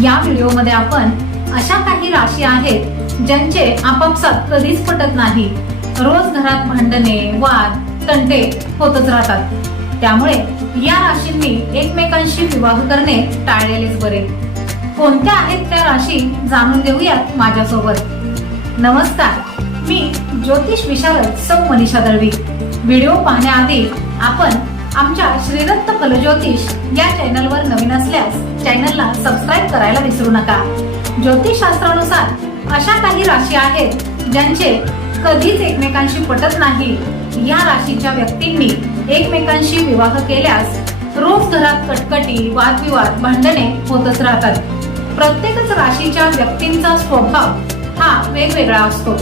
या व्हिडिओमध्ये आपण अशा काही राशी आहेत ज्यांचे आपापसात कधीच पटत नाही. रोज घरात भांडणे वाद तंटे होतच राहतात. त्यामुळे या राशींनी एकमेकांशी विवाह करणे टाळलेलेच बरे. कोणत्या आहेत त्या राशी जाणून घेऊयात माझ्यासोबत. नमस्कार मी ज्योतिष विशारद सौ मनीषा दळवी. व्हिडिओ पाहण्याआधी आपण आमच्या श्रीदत्त फलज्योतिष या चॅनलवर नवीन असल्यास चॅनलला सबस्क्राईब करायला विसरू नका. ज्योतिषशास्त्रानुसार अशा काही राशी आहेत ज्यांचे कधीच एकमेकांशी पटत नाही. या राशीच्या व्यक्तींनी एकमेकांशी विवाह केल्यास रोज घरात कटकटी वादविवाद भांडणे होतच राहतात. प्रत्येकच राशीच्या व्यक्तींचा स्वभाव हा वेगवेगळा असतो.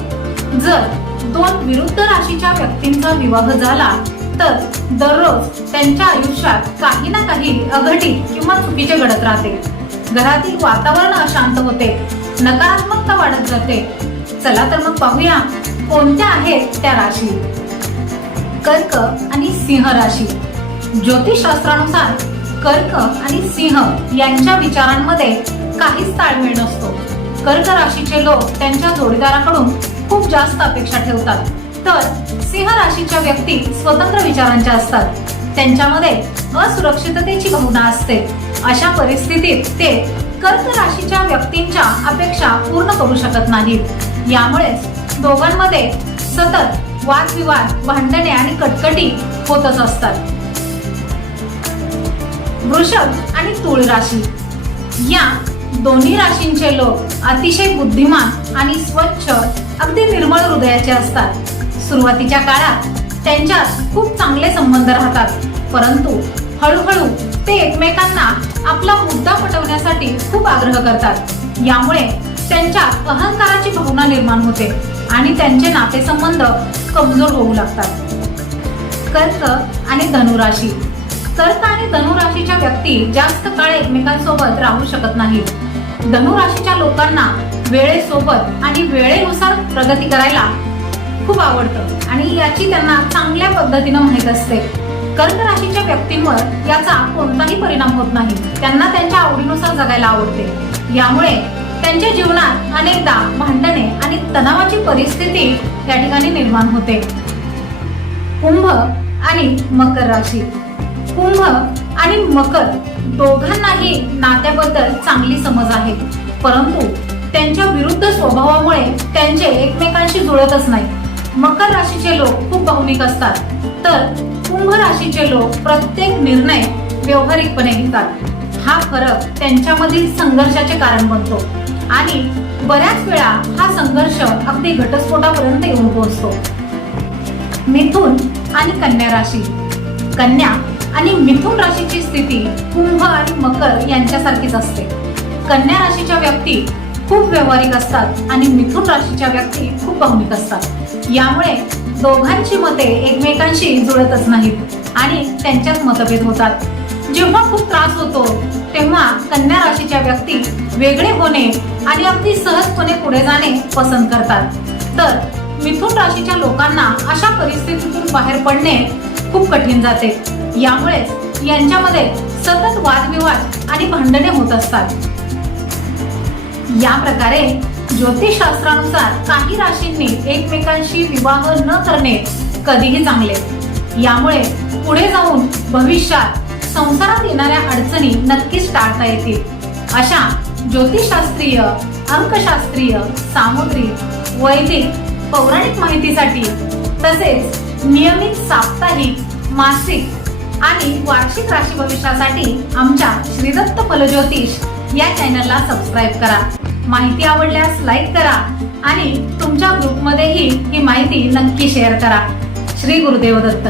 जर दोन विरुद्ध राशीच्या व्यक्तींचा विवाह झाला तर दररोज त्यांच्या आयुष्यात काही ना काही अघटित किंवा चुकीचे घडत राहते. घरातील वातावरण अशांत होते. नकारात्मकता वाढत जाते. चला तर मग पाहूया कोणत्या आहेत त्या राशी? कर्क आणि सिंह राशी. ज्योतिषशास्त्रानुसार कर्क आणि सिंह यांच्या विचारांमध्ये काहीच ताळमेळ नसतो. कर्क राशीचे लोक त्यांच्या जोडीदाराकडून खूप जास्त अपेक्षा ठेवतात. तर सिंह राशीच्या व्यक्ती स्वतंत्र विचारांच्या असतात. त्यांच्यामध्ये असुरक्षिततेची भावना असते. अशा परिस्थितीत ते कर्क राशीच्या व्यक्तींच्या अपेक्षा पूर्ण करू शकत नाहीत. यामुळेच दोघांमध्ये सतत वादविवाद भांडणे आणि कटकटी होतच असतात. वृषभ आणि तुळ राशी. या दोन्ही राशींचे लोक अतिशय बुद्धिमान आणि स्वच्छ अगदी निर्मळ हृदयाचे असतात. सुरुवातीच्या काळात त्यांच्यात खूप चांगले संबंध राहतात. परंतु हळूहळू ते एकमेकांना आपला मुद्दा पटवण्यासाठी खूप आग्रह करतात. यामुळे त्यांच्यात अहंकाराची भावना निर्माण होते आणि त्यांचे नातेसंबंध कमजोर होऊ लागतात. कर्क आणि धनुराशी. कर्क आणि धनुराशीच्या व्यक्ती जास्त काळ एकमेकांसोबत राहू शकत नाहीत. धनुराशीच्या लोकांना वेळेसोबत आणि वेळेनुसार प्रगती करायला खूप आवडतं. आणि याची त्यांना चांगल्या पद्धतीनं माहीत असते. कर्क राशीच्या व्यक्तींवर याचा कोणताही परिणाम होत नाही. त्यांना त्यांच्या आवडीनुसार जगायला आवडते. यामुळे त्यांच्या जीवनात अनेकदा भांडणे आणि तणावाची परिस्थिती या ठिकाणी निर्माण होते. कुंभ आणि मकर राशी. कुंभ आणि मकर दोघांनाही नात्याबद्दल चांगली समज आहे. परंतु त्यांच्या विरुद्ध स्वभावामुळे त्यांचे एकमेकांशी जुळतच नाही. मकर राशीचे लोक खूप भावनिक असतात. तर कुंभ राशीचे लोक प्रत्येक निर्णय व्यवहारिकपणे घेतात. हा फरक त्यांच्यामधील संघर्षाचे कारण बनतो. आणि बऱ्याच वेळा हा संघर्ष अगदी घटस्फोटापर्यंत येऊन पोहोचतो. मिथुन आणि कन्या राशी. कन्या आणि मिथुन राशीची स्थिती कुंभ आणि मकर यांच्यासारखीच असते. कन्या राशीच्या व्यक्ती खूप व्यावहारिक असतात आणि मिथुन राशीच्या व्यक्ती खूप भावनिक असतात. यामुळे दोघांची मते एकमेकांशी जुळतच नाहीत आणि त्यांच्यात मतभेद होतात. जेव्हा खूप त्रास होतो तेव्हा कन्या राशीच्या व्यक्ती वेगळे होणे आणि अगदी सहजपणे पुढे जाणे पसंत करतात. तर मिथुन राशीच्या लोकांना अशा परिस्थितीतून बाहेर पडणे खूप कठीण जाते. यामुळेच यांच्यामध्ये सतत वादविवाद आणि भांडणे होत असतात. या प्रकारे ज्योतिषशास्त्रानुसार काही राशींनी एकमेकांशी विवाह न करणे कधीही चांगले. यामुळे पुढे जाऊन भविष्यात संसारात येणाऱ्या अडचणी नक्कीच टाळता येतील. अशा ज्योतिषशास्त्रीय अंकशास्त्रीय सामुद्रिक वैदिक पौराणिक माहितीसाठी तसेच नियमित साप्ताहिक मासिक आणि वार्षिक राशी भविष्यासाठी आमच्या श्रीदत्त फलज्योतिष या चॅनलला सबस्क्राईब करा. माहिती आवडल्यास लाईक करा आणि तुमच्या ग्रुपमध्येही ही माहिती नक्की शेअर करा. श्री गुरुदेव दत्त.